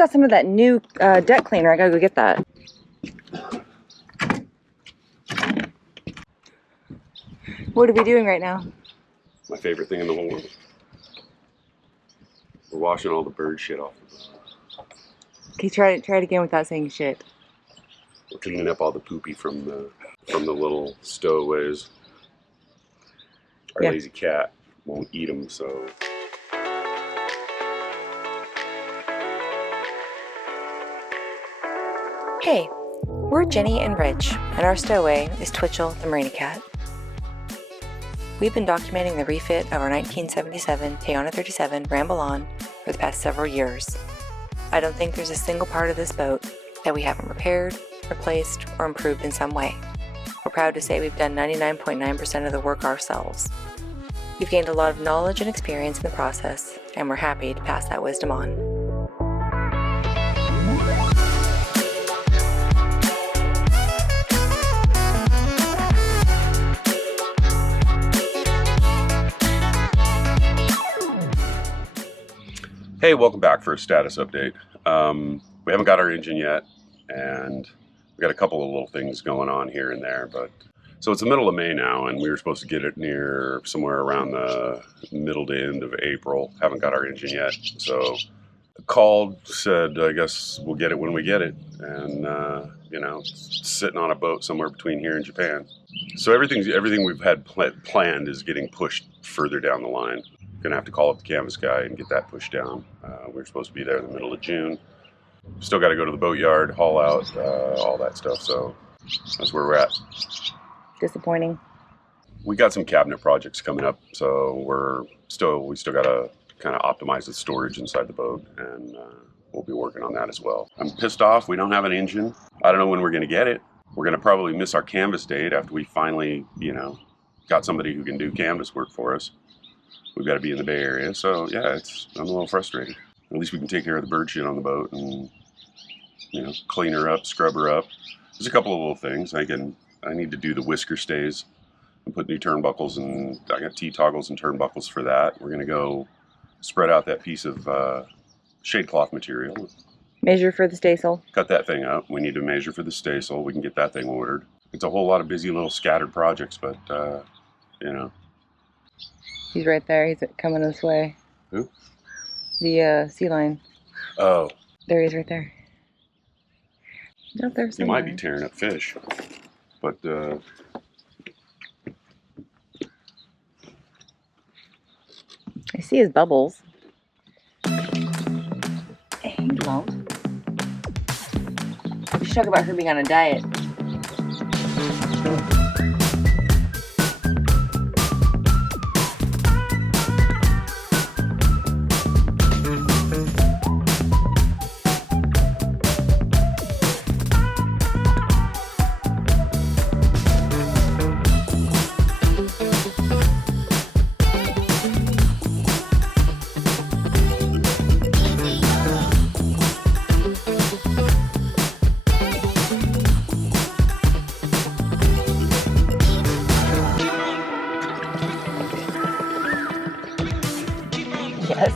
got some of that new deck cleaner. I gotta go get that. What are we doing right now? My favorite thing in the whole world. We're washing all the bird shit off the boat. Okay, try it again without saying shit. We're cleaning up all the poopy from the little stowaways. Our lazy cat won't eat them, so. Hey, we're Jenny and Rich, and our stowaway is Twitchell the Marina Cat. We've been documenting the refit of our 1977 Toyota 37 Ramble on for the past several years. I don't think there's a single part of this boat that we haven't repaired, replaced, or improved in some way. We're proud to say we've done 99.9% of the work ourselves. We've gained a lot of knowledge and experience in the process, and we're happy to pass that wisdom on. Hey, welcome back for a status update. We haven't got our engine yet, and we got a couple of little things going on here and there, but so it's the middle of May now, and we were supposed to get it near somewhere around the middle to end of April. Haven't got our engine yet, so called, said I guess we'll get it when we get it, and you know, it's sitting on a boat somewhere between here and Japan. So everything we've had planned is getting pushed further down the line. Gonna have to call up the canvas guy and get that pushed down. We're supposed to be there in the middle of June. Still got to go to the boat yard, haul out, all that stuff. So that's where we're at. Disappointing. We got some cabinet projects coming up, so we still got to kind of optimize the storage inside the boat, and we'll be working on that as well. I'm pissed off. We don't have an engine. I don't know when we're gonna get it. We're gonna probably miss our canvas date after we finally, you know, got somebody who can do canvas work for us. We've got to be in the Bay Area, so yeah, I'm a little frustrated. At least we can take care of the bird shit on the boat and, you know, clean her up, scrub her up. There's a couple of little things. I need to do the whisker stays and put new turnbuckles, and I got T-toggles and turnbuckles for that. We're gonna go spread out that piece of shade cloth material. Measure for the staysail. Cut that thing up. We need to measure for the staysail. We can get that thing ordered. It's a whole lot of busy little scattered projects, but you know. He's right there. He's coming this way. Who? The sea lion. Oh. There he is right there. Out there He might be tearing up fish, but I see his bubbles. Hey, he won't. We should talk about her being on a diet. Yes.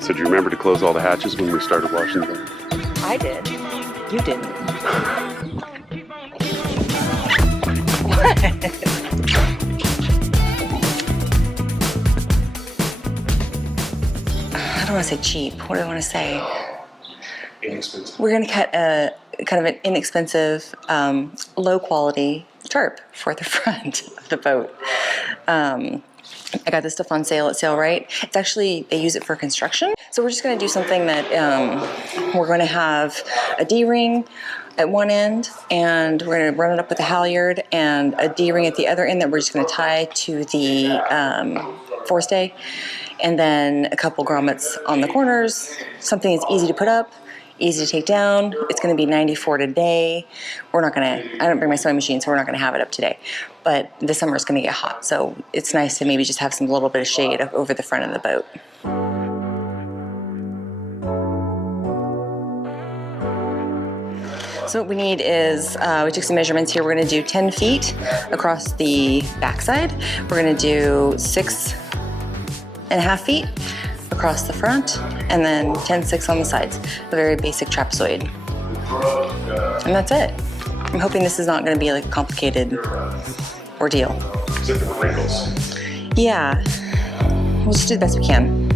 So do you remember to close all the hatches when we started washing the boat? I did. You didn't. What? I don't want to say cheap. What do I want to say? Inexpensive. We're going to cut a kind of an inexpensive, low quality tarp for the front of the boat. I got this stuff on sale at Sailboat. It's actually, they use it for construction. So we're just going to do something that we're going to have a D-ring at one end, and we're going to run it up with a halyard, and a D-ring at the other end that we're just going to tie to the forestay, and then a couple grommets on the corners, something that's easy to put up, easy to take down. It's going to be 94 today. I don't bring my sewing machine, so we're not going to have it up today. But this summer it's going to get hot, so it's nice to maybe just have some little bit of shade over the front of the boat. So what we need is, we took some measurements here. We're going to do 10 feet across the backside. We're going to do 6.5 feet across the front, and then 10-6 on the sides. A very basic trapezoid. And that's it. I'm hoping this is not going to be like a complicated ordeal. Except for the wrinkles. Yeah, we'll just do the best we can.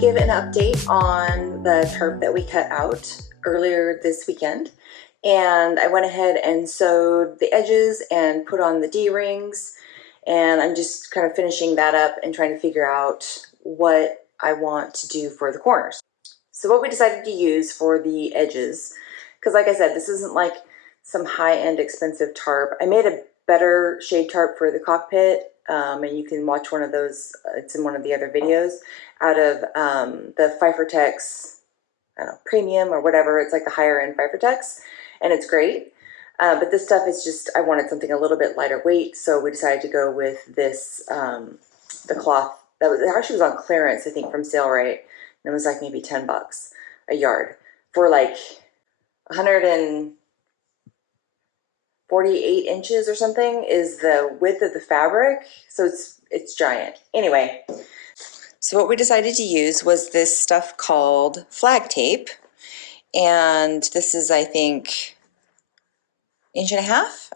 Give an update on the tarp that we cut out earlier this weekend, and I went ahead and sewed the edges and put on the D-rings, and I'm just kind of finishing that up and trying to figure out what I want to do for the corners. So what we decided to use for the edges, because like I said, this isn't like some high-end expensive tarp. I made a better shade tarp for the cockpit, and you can watch one of those, it's in one of the other videos, out of the Wearethegood, I don't know, premium or whatever. It's like the higher end Wearethegood, and it's great. But this stuff is just, I wanted something a little bit lighter weight, so we decided to go with this, the cloth that was, it actually was on clearance, I think, from Sailboat, and it was like maybe $10 a yard for like 148 inches or something is the width of the fabric, so it's giant. Anyway. So what we decided to use was this stuff called flag tape, and this is, I think, 1.5 inches.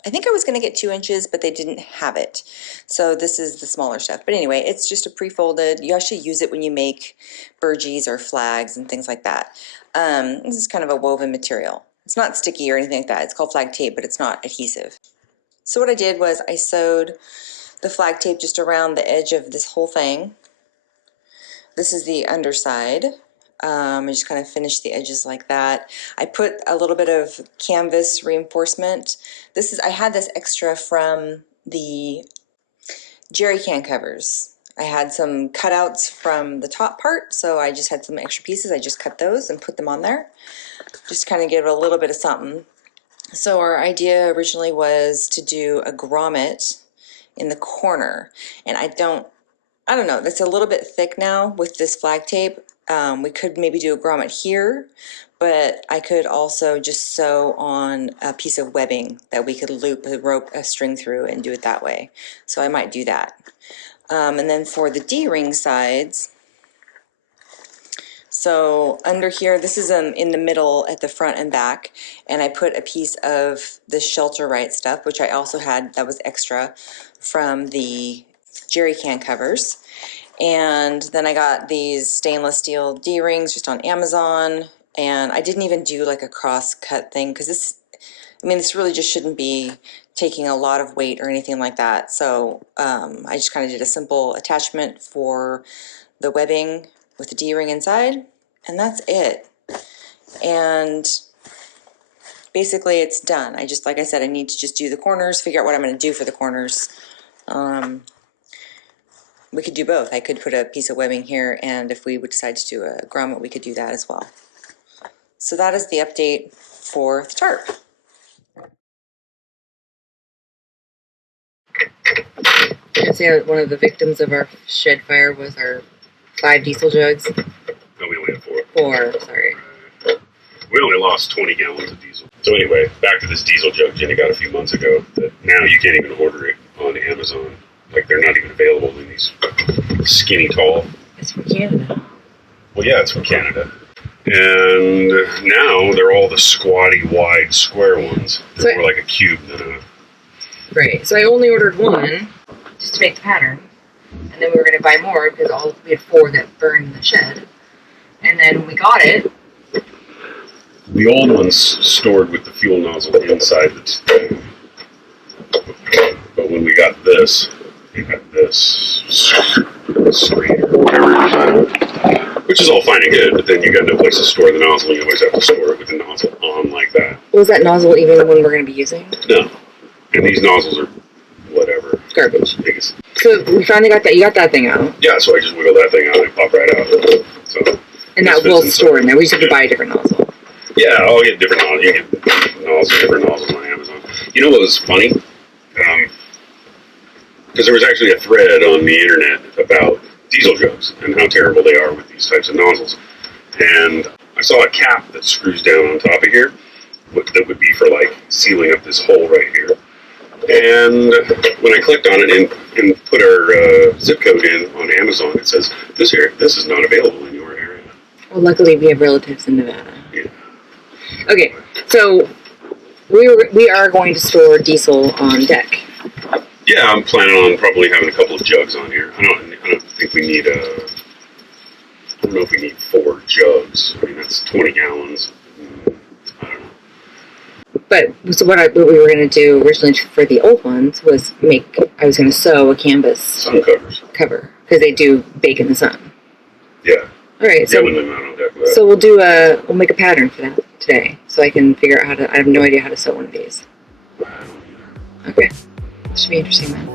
I think I was going to get 2 inches, but they didn't have it. So this is the smaller stuff. But anyway, it's just a pre-folded. You actually use it when you make burgees or flags and things like that. This is kind of a woven material. It's not sticky or anything like that. It's called flag tape, but it's not adhesive. So what I did was I sewed the flag tape just around the edge of this whole thing. This is the underside. I just kind of finished the edges like that. I put a little bit of canvas reinforcement. I had this extra from the jerry can covers. I had some cutouts from the top part, so I just had some extra pieces. I just cut those and put them on there. Just kind of give it a little bit of something. So our idea originally was to do a grommet in the corner, and I don't know, that's a little bit thick now with this flag tape. We could maybe do a grommet here, but I could also just sew on a piece of webbing that we could loop a string through and do it that way. So I might do that. And then for the D-ring sides, so under here, this is in the middle at the front and back, and I put a piece of the shelter right stuff, which I also had, that was extra from the jerry can covers. And then I got these stainless steel D-rings just on Amazon, and I didn't even do like a cross cut thing because this really just shouldn't be taking a lot of weight or anything like that. So I just kind of did a simple attachment for the webbing with the D-ring inside, and that's it. And basically it's done. Like I said, I need to just do the corners, figure out what I'm going to do for the corners. We could do both. I could put a piece of webbing here, and if we would decide to do a grommet, we could do that as well. So that is the update for the tarp. I'd say one of the victims of our shed fire was our 5 diesel jugs. No, we only had 4. 4, sorry. We only lost 20 gallons of diesel. So anyway, back to this diesel jug Jeni got a few months ago that now you can't even order it on Amazon. Like, they're not even available in these skinny tall. It's from Canada. Well, yeah, it's from Canada. And now they're all the squatty, wide, square ones. They're more like a cube than a... Right. So I only ordered one just to make the pattern. And then we were going to buy more because we had 4 that burned in the shed. And then when we got it... The old one's stored with the fuel nozzle inside the... But when we got this... We got this screen or whatever, which is all fine and good, but then you got no place to store the nozzle. You always have to store it with the nozzle on like that. Was that nozzle even the one we're going to be using? No. And these nozzles are whatever. Garbage. Biggest. So we finally got that. You got that thing out. Yeah, so I just wiggle that thing out and it popped right out. So. And that will store in there. We just have to buy a different nozzle. Yeah, I'll get different nozzles. You can get different nozzles on Amazon. You know what was funny? Because there was actually a thread on the internet about diesel jugs and how terrible they are with these types of nozzles. And I saw a cap that screws down on top of here that would be for like sealing up this hole right here. And when I clicked on it and put our zip code in on Amazon, it says this is not available in your area. Well, luckily we have relatives in Nevada. Yeah. Okay, so we are going to store diesel on deck. Yeah, I'm planning on probably having a couple of jugs on here. I don't think we need I don't know if we need 4 jugs. I mean, that's 20 gallons. I don't know. But so what we were going to do originally for the old ones was I was going to sew a canvas sun cover because they do bake in the sun. Yeah. All right, so we'll make a pattern for that today, so I can figure out how to. I have no idea how to sew one of these. Okay, this should be interesting then.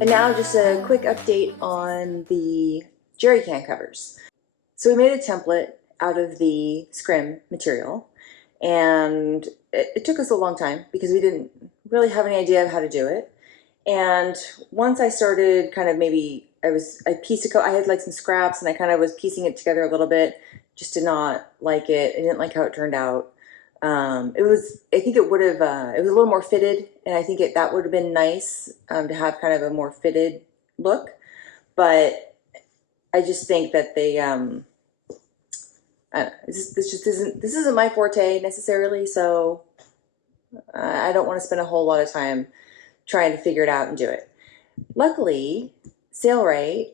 And now just a quick update on the jerry can covers. So we made a template out of the scrim material, and it took us a long time because we didn't really have any idea of how to do it. And once I started kind of I had like some scraps and I kind of was piecing it together a little bit, just did not like it. I didn't like how it turned out. I think it would have, it was a little more fitted, and I think that would have been nice to have kind of a more fitted look. But I just think that they, this isn't my forte necessarily, so I don't want to spend a whole lot of time trying to figure it out and do it. Luckily, Sailray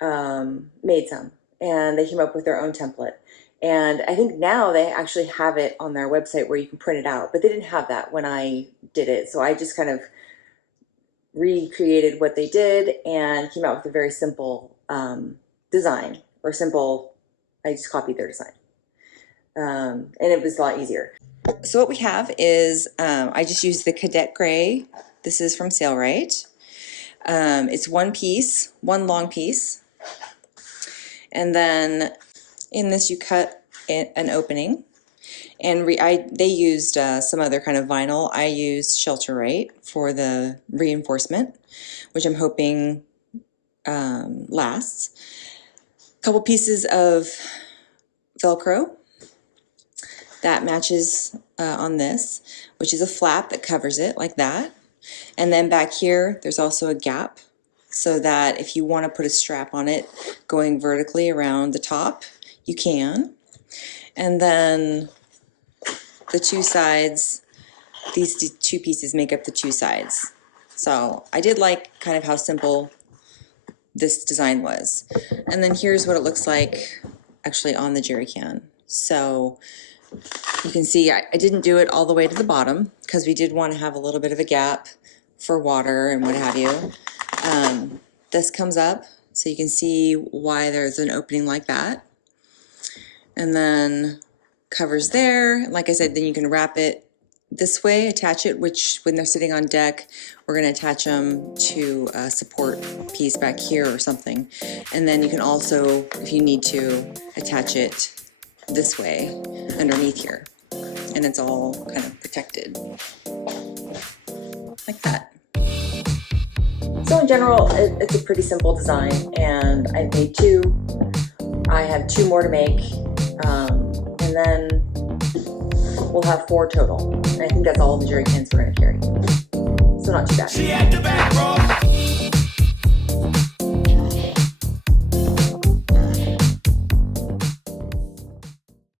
made some, and they came up with their own template. And I think now they actually have it on their website where you can print it out, but they didn't have that when I did it. So I just kind of recreated what they did and came out with a very simple design, or I just copied their design. And it was a lot easier. So what we have is, I just used the Cadet Gray. This is from Sailray. It's one long piece. And then in this you cut an opening, and they used some other kind of vinyl. I used Shelterite for the reinforcement, which I'm hoping lasts. A couple pieces of Velcro that matches on this, which is a flap that covers it like that. And then back here there's also a gap, so that if you want to put a strap on it going vertically around the top, you can. And then the two sides, these two pieces make up the two sides. So I did like kind of how simple this design was. And then here's what it looks like actually on the jerry can. So you can see I didn't do it all the way to the bottom because we did want to have a little bit of a gap for water and what have you. This comes up so you can see why there's an opening like that. And then covers there. Like I said, then you can wrap it this way, attach it, which when they're sitting on deck, we're going to attach them to a support piece back here or something. And then you can also, if you need to, attach it this way underneath here. And it's all kind of protected. So in general, it's a pretty simple design, and I made 2. I have 2 more to make, and then we'll have 4 total. And I think that's all the jerry cans we're going to carry. So not too bad.